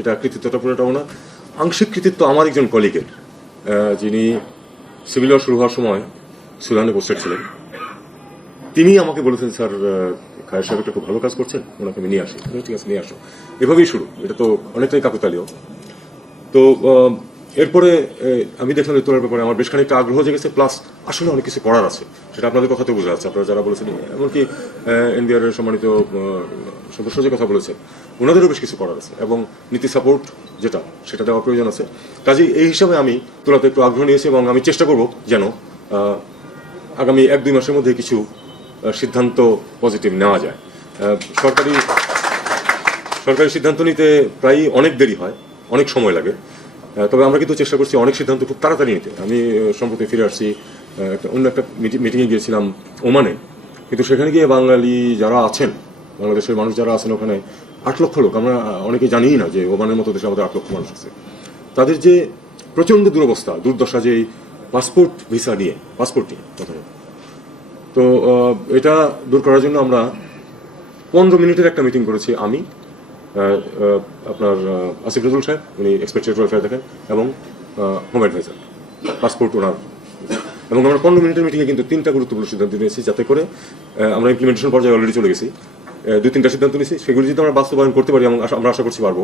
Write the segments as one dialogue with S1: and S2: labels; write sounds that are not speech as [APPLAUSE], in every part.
S1: এটা কৃতিত্বটা পুরোটাও না। আংশিক কৃতিত্ব আমার একজন কলিগের যিনি সিভিল ওয়ার শুরু হওয়ার সময় সুদানে পোস্টেড ছিলেন। তিনি আমাকে বলেছেন, স্যার খায়ের সাহেব একটা খুব ভালো কাজ করছেন, ওনাকে আমি নিয়ে আসি। ঠিক আছে, নিয়ে আসো। এভাবেই শুরু। এটা তো অনেকটাই কাকুতালীয়। তো এরপরে আমি দেখলাম তোলার ব্যাপারে আমার বেশ খানিকটা আগ্রহ জেগেছে প্লাস আসলে অনেক কিছু করার আছে, সেটা আপনাদের কথাতে বোঝা যাচ্ছে। আপনারা যারা বলেছেন, এমনকি এনবিআর সম্মানিত সদস্য যে কথা বলেছেন, ওনাদেরও বেশ কিছু করার আছে এবং নীতি সাপোর্ট যেটা, সেটা দেওয়ার প্রয়োজন আছে। কাজেই এই হিসাবে আমি তোলাতে একটু আগ্রহ নিয়েছি এবং আমি চেষ্টা করব যেন আগামী এক দুই মাসের মধ্যে কিছু সিদ্ধান্ত পজিটিভ নেওয়া যায়। সরকারি সরকারি সিদ্ধান্ত নিতে প্রায় অনেক দেরি হয়, অনেক সময় লাগে। তবে আমরা কিন্তু চেষ্টা করছি অনেক সিদ্ধান্ত খুব তাড়াতাড়ি নিতে। আমি সম্প্রতি ফিরে আসছি একটা অন্য একটা মিটিংয়ে গিয়েছিলাম ওমানে। কিন্তু সেখানে গিয়ে বাঙালি যারা আছেন, বাংলাদেশের মানুষ যারা আছেন ওখানে আট লক্ষ লোক, আমরা অনেকে জানিই না যে ওমানের মতো দেশে আমাদের আট লক্ষ মানুষ আছে। তাদের যে প্রচণ্ড দুরবস্থা, দুর্দশা যে পাসপোর্ট ভিসা নিয়ে, পাসপোর্ট নিয়ে প্রথমত তো এটা দূর করার জন্য আমরা পনেরো মিনিটের একটা মিটিং করেছি, আমি আপনার আসিফ নজরুল সাহেব, উনি এক্সপেক্টেড ওয়েলফেয়ার দেখেন, এবং হোম অ্যাডভাইজার পাসপোর্ট ওনার এবং আমরা পনেরো মিনিটের মিটিংয়ে কিন্তু তিনটা গুরুত্বপূর্ণ সিদ্ধান্ত নিয়েছি, যাতে করে আমরা ইমপ্লিমেন্টেশন পর্যায়ে অলরেডি চলে গেছি। দুই, তিনটা সিদ্ধান্ত নিয়েছি, সেগুলি যদি আমরা বাস্তবায়ন করতে পারি এবং আমরা আশা করছি পারব।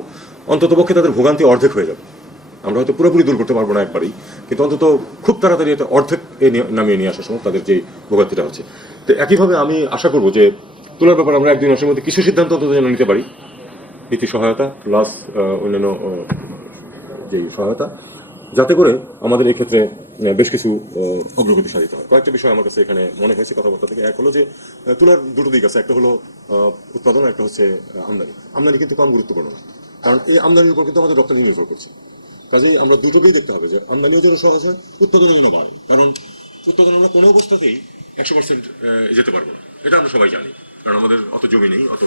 S1: অন্তত পক্ষে তাদের ভোগান্তি অর্ধেক হয়ে যাবে। আমরা হয়তো পুরোপুরি দূর করতে পারব না একবারই, কিন্তু অন্তত খুব তাড়াতাড়ি এটা অর্ধেক নামিয়ে নিয়ে আসার সময় তাদের যে ভোগান্তিটা হচ্ছে। তো একইভাবে আমি আশা করব যে, তোলার ব্যাপারে আমরা একদিন মাসের মধ্যে কিছু সিদ্ধান্ত অন্তত যেন নিতে পারি। নীতি সহায়তা প্লাস অন্যান্য যে সহায়তা, যাতে করে আমাদের এই ক্ষেত্রে বেশ কিছু অগ্রগতি সাধিত হয়। কয়েকটা বিষয় আমার কাছে এখানে মনে হয়েছে, কথাবার্তা থেকে এক হলো যে তুলার দুটো দিক আছে। একটা হলো উৎপাদন, একটা হচ্ছে আমদানি। আমদানি কিন্তু কম গুরুত্বপূর্ণ কারণ এই আমদানির উপর কিন্তু আমাদের রপ্তানি নির্ভর করছে। কাজেই আমরা দুটোকেই দেখতে হবে যে, আমদানিও যেন সহজ হয়, উৎপাদনও যেন বাড়ে। কারণ উৎপাদন আমরা কোনো অবস্থাতেই একশো পার্সেন্ট যেতে পারব। এটা আমরা সবাই জানি। কারণ আমাদের অত জমি নেই অত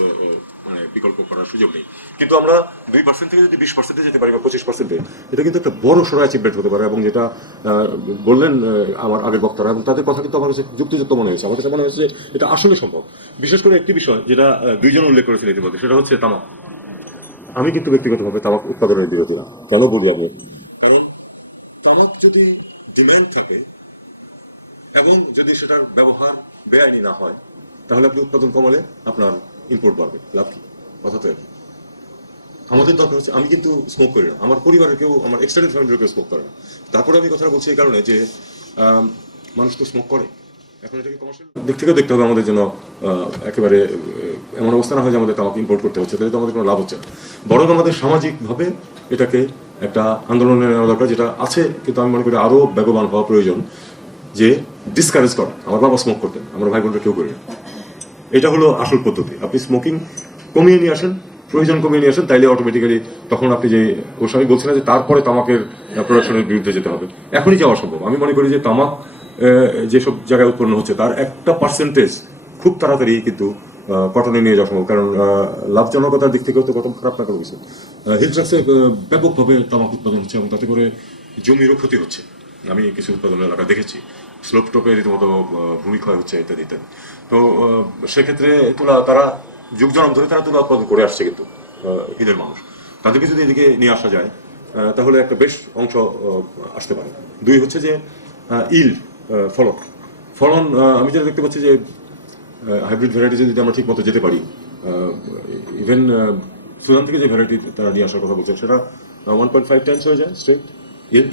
S1: মানে বিকল্প করার সুযোগ নেই। কিন্তু আমরা দুই পার্সেন্ট থেকে যদি বিশ পার্সেন্টে যেতে পারি বা পঁচিশ পার্সেন্টে এটা কিন্তু একটা বড় সড়ো অ্যাচিভমেন্ট হতে পারে এবং যেটা বললেন আমার আগের বক্তারা এবং তাদের কথা কিন্তু আমার কাছে যুক্তিযুক্ত মনে হয়েছে। আমার কাছে মনে হয়েছে এটা আসলে সম্ভব। বিশেষ করে একটি বিষয় যেটা দুইজন উল্লেখ করেছেন ইতিমধ্যে সেটা হচ্ছে তামাক। আমি কিন্তু ব্যক্তিগতভাবে তামাক উৎপাদনের বিরোধী না কেন বলি আমি। কারণ তামাক যদি ডিমান্ড থাকে এবং যদি সেটার ব্যবহার বেআইনি না হয় তাহলে আপনি উৎপাদন কমালে আপনার ইম্পোর্ট বাড়বে। লাভ কি? কথা তো একই। আমাদের দরকার হচ্ছে, আমি কিন্তু স্মোক করি না। আমার পরিবারের কেউ, আমার এক্সটেন্ডেড ফ্যামিলির কেউ স্মোক করে না। তারপরে আমি কথাটা বলছি এই কারণে যে মানুষ তো স্মোক করে। এখন এটাকে কমার্শিয়াল দিক থেকেও দেখতে হবে আমাদের জন্য একেবারে এমন অবস্থা না হয় যে আমাদের তামাক ইম্পোর্ট করতে হচ্ছে। তাহলে তো আমাদের কোনো লাভ হচ্ছে না। বরং আমাদের সামাজিকভাবে এটাকে একটা আন্দোলনে নেওয়া দরকার, যেটা আছে, কিন্তু আমি মনে করি আরও বেগবান হওয়া প্রয়োজন, যে ডিসকারেজ করা। আমার বাবা স্মোক করতেন, আমার ভাই বোনরা কেউ করি না এটা হলো আসল পদ্ধতি। আপনি স্মোকিং কমিয়ে নিয়ে আসেন, প্রয়োজন কমিয়ে নিয়ে আসেন, তাইলে অটোমেটিক্যালি তখন আপনি যে ওর সঙ্গে বলছেন যে তারপরে তামাকের প্রোডাকশনের বিরুদ্ধে যেতে হবে। এখনই যাওয়া সম্ভব আমি মনে করি যে তামাক যেসব জায়গায় উৎপন্ন হচ্ছে, তার একটা পার্সেন্টেজ খুব তাড়াতাড়ি কিন্তু কটনে নিয়ে যাওয়া সম্ভব। কারণ লাভজনকতার দিক থেকেও তো কটন খারাপ না কিছু। হিলট্রাক্সে ব্যাপকভাবে তামাক উৎপাদন হচ্ছে এবং তাতে করে জমিরও ক্ষতি হচ্ছে। আমি কিছু উৎপাদন এলাকা দেখেছি। স্লোপ টপে রীতিমতো ভূমিক্ষয় হচ্ছে ইত্যাদি ইত্যাদি। তো সেক্ষেত্রে তুলা, তারা, যুগ জনম ধরে তারা তুলা উৎপাদন করে আসছে কিন্তু ঈদের মানুষ। তাদেরকে যদি এদিকে নিয়ে আসা যায় তাহলে একটা বেশ অংশ আসতে পারে। দুই হচ্ছে যে ইল ফলন। ফলন আমি যেটা দেখতে পাচ্ছি যে হাইব্রিড ভ্যারাইটি যদি আমরা ঠিক মতো যেতে পারি ইভেন সুদান থেকে যে ভ্যারাইটি তারা নিয়ে আসার কথা বলছেন সেটা ওয়ান পয়েন্ট ফাইভ টাইমস হয়ে যায় স্ট্রেট ইল।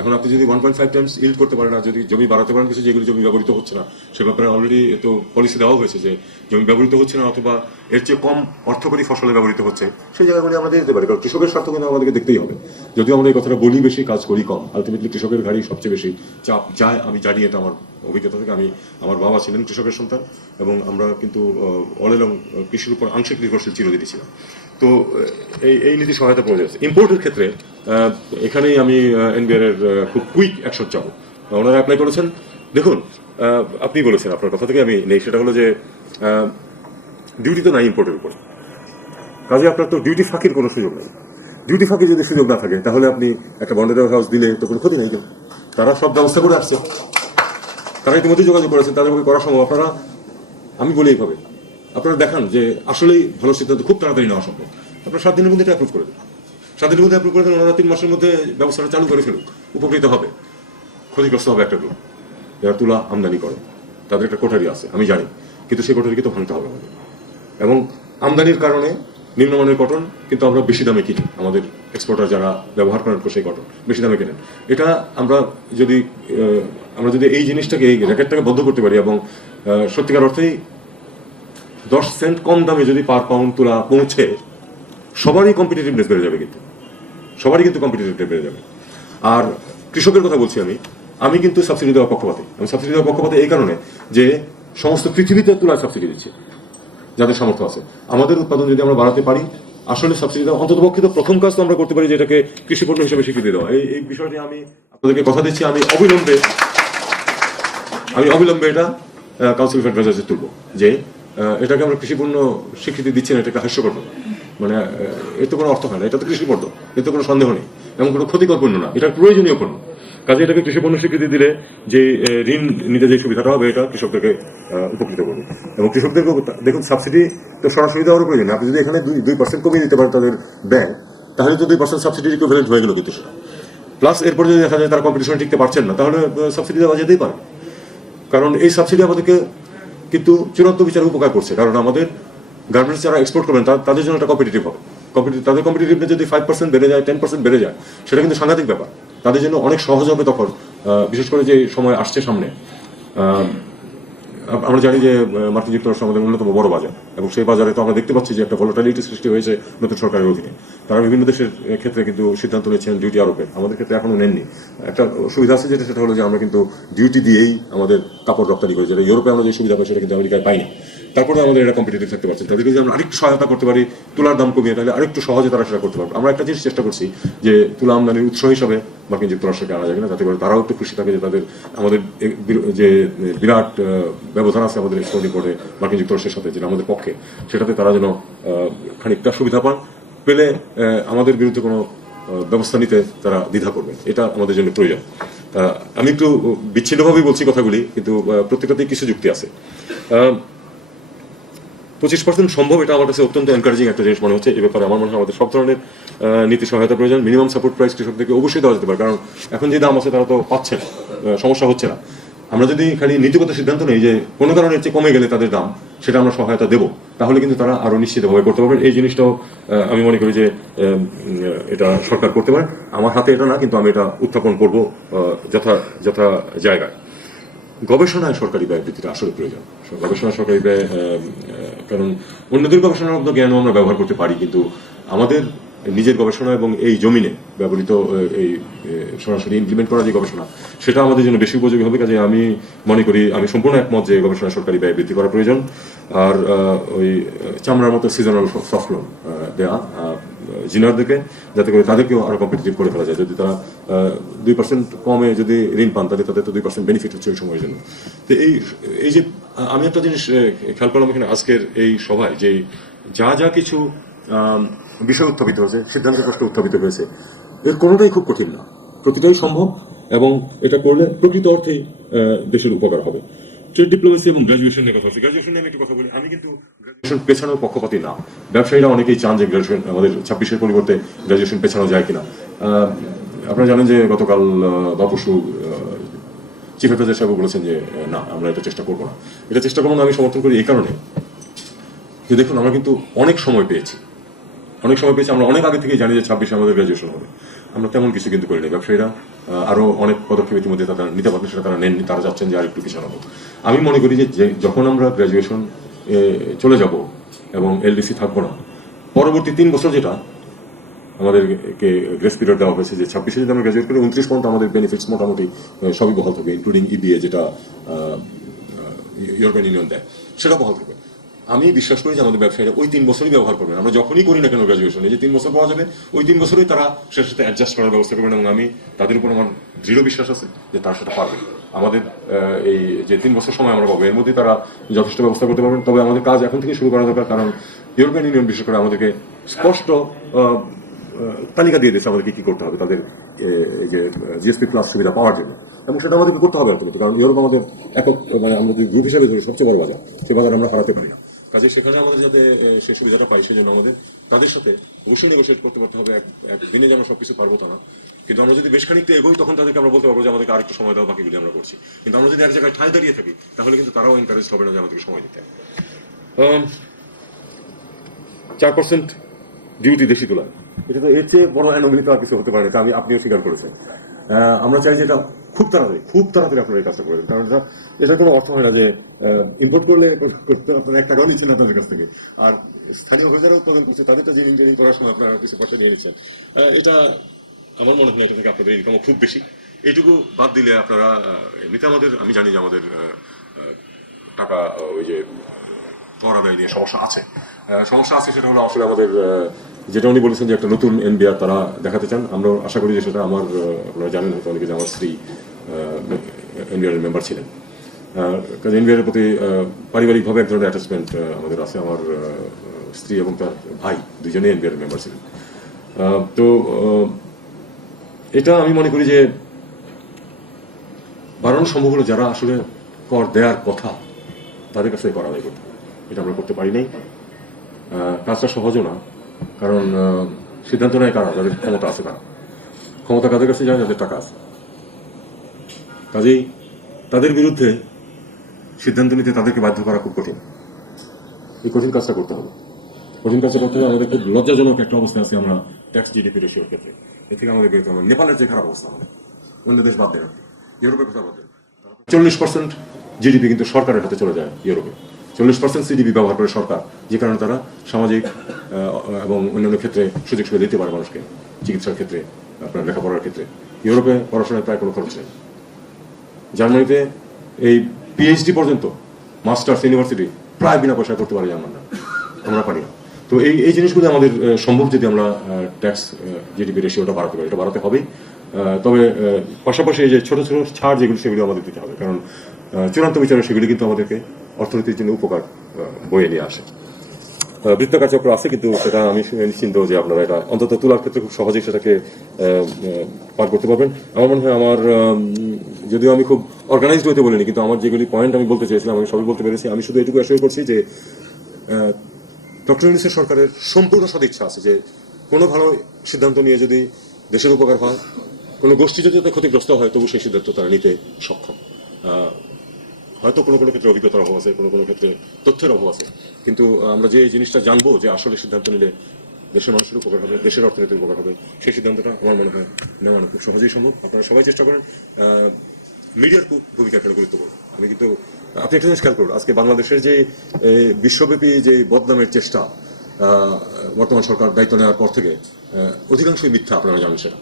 S1: এখন আপনি যদি one point five times yield করতে পারেন আর যদি জমি বাড়াতে পারেন, কিছু যেগুলো জমি ব্যবহৃত হচ্ছে না সে ব্যাপারে অলরেডি তো পলিসি দেওয়া হয়েছে যে জমি ব্যবহৃত হচ্ছে না অথবা এর চেয়ে কম অর্থকরী ফসলে ব্যবহৃত হচ্ছে, সেই জায়গাগুলি আমরা দিতে পারি। কারণ কৃষকের স্বার্থ কিন্তু আমাদেরকে দেখতেই হবে। যদিও আমরা এই কথাটা বলি বেশি, কাজ করি কম আলটিমেটলি কৃষকের ঘাড়ি সবচেয়ে বেশি চাপ যায়, আমি জানি এটা আমার অভিজ্ঞতা থেকে, আমি, আমার বাবা ছিলেন কৃষকের সন্তান এবং আমরা কিন্তু অল এলং কৃষির উপর আংশিক নির্ভরশীল চিরদিনই ছিলাম। তো এই এই নীতি সহায়তা প্রয়োজন আছে। ইম্পোর্টের ক্ষেত্রে এখানেই আমি এনবিআর এর খুব কুইক অ্যাকশন চাবো। ওনারা অ্যাপ্লাই করেছেন। দেখুন আপনি বলেছেন, আপনার কথা থেকে আমি নেই। সেটা হলো যে ডিউটি তো নাই ইম্পোর্টের উপর। কাজে আপনার তো ডিউটি ফাঁকির কোনো সুযোগ নেই। ডিউটি ফাঁকি যদি সুযোগ না থাকে, তাহলে আপনি একটা বন্ডেড হাউস দিলে তো কোনো ক্ষতি নেই কিন্তু। তারা সব ব্যবস্থা করে আসছে। তারা ইতিমধ্যে যোগাযোগ করেছেন, তাদের পক্ষে করা সম্ভব। আপনারা, আমি বলি এইভাবে আপনারা দেখান যে আসলেই ভালো সিদ্ধান্ত খুব তাড়াতাড়ি নেওয়া সম্ভব। আপনারা সাত দিনের মধ্যে এটা অ্যাপ্রুভ করে দেন। শান্তির মধ্যে অ্যাপ্রুভ করে দেন ওনারা তিন মাসের মধ্যে ব্যবস্থাটা চালু করে ফেলুক, উপকৃত হবে। ক্ষতিগ্রস্ত হবে একটা গ্রুপ যারা তুলা আমদানি করে, তাদের একটা কোঠারি আছে, আমি জানি, কিন্তু সেই কোঠারিকে তো ভাঙতে হবে আমাদের। এবং আমদানির কারণে নিম্নমানের কটন, কিন্তু আমরা বেশি দামে কিনি। আমাদের এক্সপোর্টার যারা ব্যবহার করেন সেই কটন, বেশি দামে কেনেন। এটা আমরা যদি আমরা যদি এই জিনিসটাকে, এই র্যাকেটটাকে বন্ধ করতে পারি এবং সত্যিকার অর্থেই দশ সেন্ট কম দামে যদি পার পাউন্ড তুলা পৌঁছে, সবারই কম্পিটিটিভনেস বেড়ে যাবে কিন্তু। সবারই কিন্তু কম্পিটিটিভ বেড়ে যাবে। আর কৃষকের কথা বলছি আমি আমি কিন্তু সাবসিডি দেওয়ার পক্ষপাতে। আমি সাবসিডি দেওয়ার পক্ষপাতে এই কারণে যে সমস্ত পৃথিবীতে তুলার সাবসিডি দিচ্ছে, যাদের সামর্থ্য আছে। আমাদের উৎপাদন যদি আমরা বাড়াতে পারি, আসলে সাবসিডি দেওয়া অন্তত পক্ষে তো প্রথম কাজ তো আমরা করতে পারি যে এটাকে কৃষি হিসেবে স্বীকৃতি দেওয়া। এই এই বিষয়টি আমি আপনাদেরকে কথা দিচ্ছি, আমি অবিলম্বে আমি অবিলম্বে এটা কাউন্সিল অ্যাডভাইজার্সে তুলব যে এটাকে আমরা কৃষি পণ্য স্বীকৃতি দিচ্ছি না, এটাকে হাস্যকর। মানে এর তো কোনো অর্থ হয় না, এটা তো কৃষি পণ্য এর তো কোনো সন্দেহ নেই, এবং কোনো ক্ষতিকর পণ্য না এটা প্রয়োজনীয় পণ্য। কাজে এটাকে কৃষি পণ্য স্বীকৃতি দিলে যে ঋণ নিতে যে সুবিধাটা হবে, এটা কৃষকদেরকে উপকৃত করবে। এবং কৃষকদেরকে দেখুন, সাবসিডি তো সরাসরি দেওয়ার প্রয়োজন আপনি যদি এখানে দুই দুই পার্সেন্ট কমিয়ে দিতে পারেন তাদের ব্যয় তাহলে তো দুই পার্সেন্ট সাবসিডি ইকুইভ্যালেন্ট হয়ে গেল কিন্তু সেটা। প্লাস এরপরে যদি দেখা যায় তারা কম্পিটিশনে টিকতে পারছেন না, তাহলে সাবসিডি দেওয়া যেতেই পারে। কারণ এই সাবসিডি আমাদেরকে কিন্তু চূড়ান্ত বিচারে উপকার করছে, কারণ আমাদের গার্মেন্টস যারা এক্সপোর্ট করবেন তাদের জন্য একটা কম্পিটিটিভ হবে। কম্পিটিটিভ তাদের কম্পিটিটিভনেস যদি ফাইভ পার্সেন্ট বেড়ে যায় টেন পার্সেন্ট বেড়ে যায়, সেটা কিন্তু সাংঘাতিক ব্যাপার। তাদের জন্য অনেক সহজ হবে তখন বিশেষ করে যে সময় আসছে সামনে। আমরা জানি যে মার্কিন যুক্তরাষ্ট্র আমাদের অন্যতম বড় বাজার এবং সেই বাজারে তো আমরা দেখতে পাচ্ছি যে একটা ভলোটালিটি সৃষ্টি হয়েছে নতুন সরকারের অধীনে। তারা বিভিন্ন দেশের ক্ষেত্রে কিন্তু সিদ্ধান্ত নিয়েছেন ডিউটি আরোপের আমাদের ক্ষেত্রে এখনও নেননি। একটা সুবিধা আছে যেটা, সেটা হলো যে আমরা কিন্তু ডিউটি দিয়েই আমাদের কাপড় রপ্তানি করি, যেটা ইউরোপে আমরা যে সুবিধা পাই, সেটা কিন্তু আমেরিকায় পাই না। তারপরে আমাদের এটা কম্পিটিটিভ থাকতে পারছে। তাদেরকে যদি আমরা আরেকটু সহায়তা করতে পারি, তুলার দাম কমিয়ে, তাহলে আরেকটু সহজে তারা সেটা করতে পারবে। আমরা একটা জিনিস চেষ্টা করছি যে, তুলা আমদানির উৎস হিসাবে মার্কিন যুক্তরাষ্ট্রকে আনা যাবে না যাতে করে তারাও একটু খুশি থাকে যে তাদের, আমাদের যে বিরাট ব্যবধান আছে আমাদের এক্সপোর্ট ইম্পোর্টে মার্কিন যুক্তরাষ্ট্রের সাথে, যেটা আমাদের পক্ষে, সেটাতে তারা যেন খানিকটা সুবিধা পান, পেলে আমাদের বিরুদ্ধে কোনো ব্যবস্থা নিতে তারা দ্বিধা করবেন। এটা আমাদের জন্য প্রয়োজন। আমি একটু বিচ্ছিন্নভাবেই বলছি কথাগুলি, কিন্তু প্রত্যেকটাতেই কিছু যুক্তি আছে। পঁচিশ পার্সেন্ট সম্ভব, এটা আমার কাছে অত্যন্ত এনকারেজিং একটা জিনিস মনে হচ্ছে। এ ব্যাপারে আমার মনে হয় আমাদের সব ধরনের নীতি সহায়তা প্রয়োজন। মিনিমাম সাপোর্ট প্রাইস কৃষকদেরকে অবশ্যই দেওয়া যেতে পারে, কারণ এখন যে দাম আছে তারা তো পাচ্ছে না সমস্যা হচ্ছে না। আমরা যদি খালি নীতিগত সিদ্ধান্ত নেই যে কোনো কারণে চেয়ে কমে গেলে তাদের দাম, সেটা আমরা সহায়তা দেবো, তাহলে কিন্তু তারা আরও নিশ্চিতভাবে করতে পারবেন এই জিনিসটাও আমি মনে করি যে এটা সরকার করতে পারে। আমার হাতে এটা না, কিন্তু আমি এটা উত্থাপন করব যথা যথা জায়গায়। গবেষণায় সরকারি ব্যয় বৃদ্ধিটা আসলে প্রয়োজন। গবেষণা সরকারি ব্যয় কারণ অন্যদের গবেষণার মধ্যে জ্ঞানও আমরা ব্যবহার করতে পারি, কিন্তু আমাদের নিজের গবেষণা এবং এই জমিনে ব্যবহৃত এই সরাসরি ইমপ্লিমেন্ট করা যে গবেষণা, সেটা আমাদের জন্য বেশি উপযোগী হবে। কাজে আমি মনে করি, আমি সম্পূর্ণ একমত যে গবেষণা সরকারি ব্যয় বৃদ্ধি করা প্রয়োজন। আর ওই চামড়ার মতো সিজনাল সফট লোন দেওয়া জিনারদেরকে যাতে করে তাদেরকেও আরও কম্পিটিটিভ করে ফেলা যায়। যদি তারা দুই পার্সেন্ট কমে যদি ঋণ পান, তাহলে তাদের তো দুই পার্সেন্ট বেনিফিট হচ্ছে ওই সময়ের জন্য। তো এই এই যে, আমি একটা জিনিস খেয়াল করলাম এখানে আজকের এই সভায় যে যা যা কিছু বিষয় উত্থাপিত হয়েছে, সিদ্ধান্ত প্রশ্ন উত্থাপিত হয়েছে, এর কোনোটাই খুব কঠিন না। প্রতিটাই সম্ভব এবং এটা করলে প্রকৃত অর্থেই দেশের উপকার হবে। ট্রেড ডিপ্লোমেসি এবং গ্রাজুয়েশন নিয়ে কথা হচ্ছে গ্রাজুয়েশন নিয়ে আমি একটু কথা বলি। আমি কিন্তু গ্রাজুয়েশন পেছানোর পক্ষপাতি না। ব্যবসায়ীরা অনেকেই চান যে গ্রাজুয়েশন আমাদের ছাব্বিশের পরিবর্তে গ্রাজুয়েশন পেছানো যায় কিনা। আপনারা জানেন যে গতকাল বা চিফ অ্যাডভাইজার সাহেব বলেছেন যে না, আমরা এটা চেষ্টা করব না। এটা চেষ্টা করব না, আমি সমর্থন করি এই কারণে। যে দেখুন, আমরা কিন্তু অনেক সময় পেয়েছি। অনেক সময় পেয়েছি আমরা অনেক আগে থেকেই জানি যে ছাব্বিশে আমাদের গ্রাজুয়েশন হবে। আমরা তেমন কিছু কিন্তু করিনি। ব্যবসায়ীরা আহ, আরও অনেক পদক্ষেপ ইতিমধ্যে তারা নিতে পারবেন সেটা তারা নেননি তারা যাচ্ছেন যে আর একটু পিছানো হোক আমি মনে করি যে যখন আমরা গ্রাজুয়েশন চলে যাব এবং এলডিসি থাকব না পরবর্তী তিন বছর যেটা আমাদেরকে গ্রেস পিরিয়ড দেওয়া হয়েছে যে ছাব্বিশে যদি আমরা গ্রাজুয়েট করি উনত্রিশ পর্যন্ত আমাদের বেনিফিটস মোটামুটি সবই বহাল থাকবে ইনক্লুডিং ইবিএ যেটা ইউরোপিয়ান ইউনিয়ন দেয়। সেটা বহাল থাকবে। আমি বিশ্বাস করি যে আমাদের ব্যবসায়ীরা ওই তিন বছরই ব্যবহার করবেন। আমরা যখনই করি না কেন গ্রাজুয়েশন এই যে তিন বছর পাওয়া যাবে, ওই তিন বছরই তারা সেটার সাথে অ্যাডজাস্ট করার ব্যবস্থা করবেন এবং আমি তাদের উপর আমার দৃঢ় বিশ্বাস আছে যে তারা সেটা পারবে। আমাদের এই যে তিন বছর সময় আমরা পাবো, এর মধ্যে তারা যথেষ্ট ব্যবস্থা করতে পারবেন। তবে আমাদের কাজ এখন থেকে শুরু করা দরকার, কারণ ইউরোপিয়ান ইউনিয়ন বিশেষ করে আমাদেরকে স্পষ্ট তালিকা দিয়ে দিয়েছে আমাদেরকে কি করতে হবে, তাদের যে জিএসপি প্লাস সুবিধা পাওয়ার জন্য। এবং সেটা আমাদেরকে করতে হবে আলটিমেটলি, কারণ ইউরোপ আমাদের একক মানে যদি গ্রুপ হিসাবে ধরি, সবচেয়ে বড় বাজার, সে বাজার আমরা হারাতে পারি না। কাজে সেখানে আমাদের যাতে সেই সুবিধাটা পাই, সেজন্য আমাদের তাদের সাথে অবশ্যই নেগোসিয়েট করতে পারতে হবে, এক দিনে যে আমরা সবকিছু পারব তা না। কিন্তু আমরা যদি বেশ খানিকটা এগোই, তখন তাদেরকে আমরা বলতে পারব যে আমাদেরকে আরেকটু সময় দাও, বাকিগুলি আমরা করছি। কিন্তু আমরা যদি এক জায়গায় ঠায় দাঁড়িয়ে থাকি, তাহলে কিন্তু তারাও এনকারেজ হবে না যে আমাদেরকে সময় দিতে। চার পার্সেন্ট ডিউটি দেশি তোলা এটা তো এর চেয়ে বড় অ্যানোমালি তো আর কিছু হতে পারে আমি, আপনিও স্বীকার করেছেন। আমরা চাই যে এটা খুব তাড়াতাড়ি খুব তাড়াতাড়ি আপনারা এই কাজটা করে কারণ এটা এটার কোনো অর্থ হয় না যে ইম্পোর্ট করলে [LAUGHS] করতে আপনারা এক টাকাও নিচ্ছেন তাদের কাছ থেকে। আর স্থানীয় যারা উৎপাদন করছে, তাদেরটা যে ইঞ্জিনিয়ারিং করার সময় আপনারা কিছু পয়সা নিয়ে নিচ্ছেন। এটা আমার মনে হয় এটা থেকে আপনাদের ইনকামও খুব বেশি। এইটুকু বাদ দিলে আপনারা এমনিতে আমাদের, আমি জানি যে আমাদের টাকা, ওই যে কর আদায় নিয়ে সমস্যা আছে। সমস্যা আছে সেটা হলো আসলে আমাদের যেটা উনি বলেছেন যে একটা নতুন এনবিআর তারা দেখাতে চান আমরা আশা করি যে সেটা আমার আপনারা জানেন, হয়তো অনেকে যে আমার স্ত্রী এনবিআর এর মেম্বার ছিলেন। কাজে এনবিআর প্রতি পারিবারিকভাবে এক ধরনের অ্যাটাচমেন্ট আমাদের আছে, আমার স্ত্রী এবং তার ভাই, দুজনেই এনবিআর মেম্বার ছিলেন। তো এটা আমি মনে করি যে বাড়ানো সম্ভব হলো যারা আসলে কর দেওয়ার কথা, তাদের কাছে করা করতে। এটা আমরা করতে পারি নাই। কাজটা সহজও না। কারণ সিদ্ধান্ত নেয় কারা যাদের ক্ষমতা আছে তারা ক্ষমতা কাদের কাছে যায় যাদের টাকা আছে। কাজেই তাদের বিরুদ্ধে সিদ্ধান্ত নিতে তাদেরকে বাধ্য করা খুব কঠিন। এই কঠিন কাজটা করতে হবে। কঠিন কাজটা করতে হবে আমাদের খুব লজ্জাজনক একটা অবস্থা আছে আমরা ট্যাক্স জিডিপি রেশিওর ক্ষেত্রে। এ থেকে আমাদের বেরোতে হবে। নেপালের যে খারাপ অবস্থা আমাদের, অন্য দেশ বাদ আপনি। ইউরোপের কথা বাদ দেন। চল্লিশ পার্সেন্ট জিডিপি কিন্তু সরকারের হাতে চলে যায় ইউরোপে। চল্লিশ পার্সেন্ট সিডিপি ব্যবহার করে সরকার, যে কারণে তারা সামাজিক এবং অন্যান্য ক্ষেত্রে সুযোগ সুবিধা দিতে পারে মানুষকে, চিকিৎসার ক্ষেত্রে, আপনার লেখাপড়ার ক্ষেত্রে। ইউরোপে পড়াশোনায় প্রায় কোনো খরচ নেই। জার্মানিতে এই পিএইচডি পর্যন্ত, মাস্টার্স ইউনিভার্সিটি প্রায় বিনা পয়সায় করতে পারে জার্মানরা, আমরা পারি না। তো এই এই জিনিসগুলো আমাদের সম্ভব যদি আমরা ট্যাক্স জিডিপি রেশিওটা বাড়াতে পারি, এটা বাড়াতে হবেই তবে পাশাপাশি এই যে ছোট ছোট ছাড় যেগুলো, সেগুলো আমাদের দিতে হবে। কারণ চূড়ান্ত বিচারে সেগুলি কিন্তু আমাদেরকে অর্থনীতির জন্য উপকার বয়ে নিয়ে আসে। বৃত্তাকার চক্র আছে, কিন্তু সেটা আমি নিশ্চিন্ত যে আপনারা এটা অন্তত তোলার ক্ষেত্রে খুব সহজেই সেটাকে পার করতে পারবেন। আমার মনে হয় আমার যদিও আমি খুব অর্গানাইজড হতে বলিনি, কিন্তু আমার যেগুলি পয়েন্ট আমি বলতে চেয়েছিলাম, আমি সবই বলতে পেরেছি। আমি শুধু এটুকু অ্যাসিওর করছি যে ডক্টর ইউনিসের সরকারের সম্পূর্ণ সদিচ্ছা আছে যে, কোনো ভালো সিদ্ধান্ত নিয়ে যদি দেশের উপকার হয়, কোনো গোষ্ঠী যদি ক্ষতিগ্রস্ত হয়, তবু সেই সিদ্ধান্ত তারা নিতে সক্ষম। হয়তো কোনো কোনো ক্ষেত্রে অভিজ্ঞতার অভাব আছে, কোনো কোনো ক্ষেত্রে তথ্যের অভাব আছে। কিন্তু আমরা যে জিনিসটা জানব যে আসলে সিদ্ধান্ত নিলে দেশের মানুষের উপকার হবে, দেশের অর্থনীতির উপকার হবে, সেই সিদ্ধান্তটা আমার মনে হয় নেওয়ানো খুব সহজেই সম্ভব। আপনারা সবাই চেষ্টা করেন মিডিয়ার খুব ভূমিকা এখানে গুরুত্বপূর্ণ। আমি কিন্তু, আপনি একটা জিনিস খেয়াল করুন, আজকে বাংলাদেশের যে বিশ্বব্যাপী যে বদনামের চেষ্টা বর্তমান সরকার দায়িত্ব নেওয়ার পর থেকে অধিকাংশই মিথ্যা, আপনারা জানেন সেটা।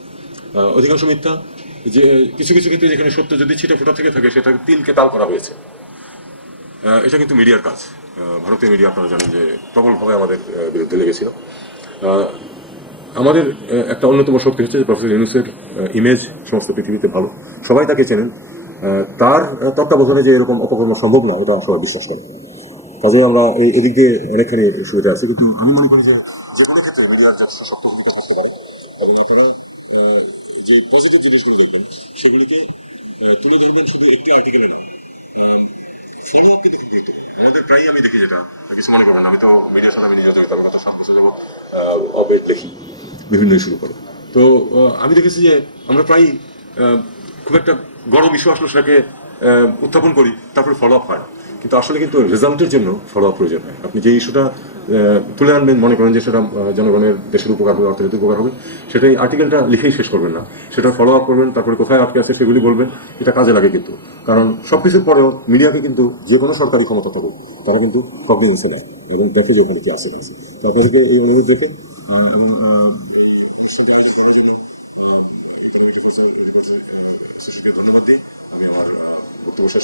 S1: অধিকাংশ মিথ্যা যে কিছু কিছু ক্ষেত্রে যেখানে সত্য যদি ছিটে ফোটা থেকে থাকে সেটাকে তিলকে তাল করা হয়েছে। এটা কিন্তু মিডিয়ার কাজ। ভারতীয় মিডিয়া আপনারা জানেন যে প্রবলভাবে আমাদের বিরুদ্ধে লেগেছিল। আমাদের একটা অন্যতম শক্তি হচ্ছে যে প্রফেসর ইউনুসের ইমেজ সমস্ত পৃথিবীতে ভালো। সবাই তাকে চেনেন। তার তত্ত্বাবধানে যে এরকম অপকর্ম সম্ভব না, ওটা সবাই বিশ্বাস করে। কাজে আমরা এই, এদিক দিয়ে অনেকখানি সুবিধা আছে। কিন্তু আমি মনে করি যে যে কোনো ক্ষেত্রে মিডিয়ার যথেষ্ট শক্ত ভূমিকা থাকতে পারে। এবং যে পজিটিভ জিনিসগুলো দেখবেন, সেগুলিকে তুলে ধরবেন শুধু একটি আর্টিকেলে না। ফলো আপ দেখতে আমাদের প্রায়ই আমি দেখি যেটা কিছু মনে করেন আমি তো মিডিয়ার সাথে আমি নিজে আমি গত সাত বছর যাবত অবেট দেখি বিভিন্ন ইস্যুর উপরে তো আমি দেখেছি যে আমরা প্রায় খুব একটা গরম ইস্যু আসলে সেটাকে উত্থাপন করি, তারপরে ফলো আপ হয়। কিন্তু আসলে কিন্তু রেজাল্টের জন্য ফলো আপ প্রয়োজন হয়। আপনি যে ইস্যুটা তুলে আনবেন, মনে করেন যে সেটা জনগণের দেশের উপকার হবে অর্থনীতির উপকার হবে সেটাই আর্টিকেলটা লিখেই শেষ করবেন না। সেটা ফলো আপ করবেন, তারপরে কোথায় আটকে আছে সেগুলি বলবেন, এটা কাজে লাগে কিন্তু। কারণ সবকিছুর পরেও মিডিয়াকে কিন্তু যে কোনো সরকারি ক্ষমতা থাকুক, তারা কিন্তু কগনিজেন্সে নেয় এবং দেখে যে ওখানে কি আছে। তো আপনাদেরকে এই অনুরোধ প্রফেসর ধন্যবাদ দিই। আমি আমার বক্তব্য শেষ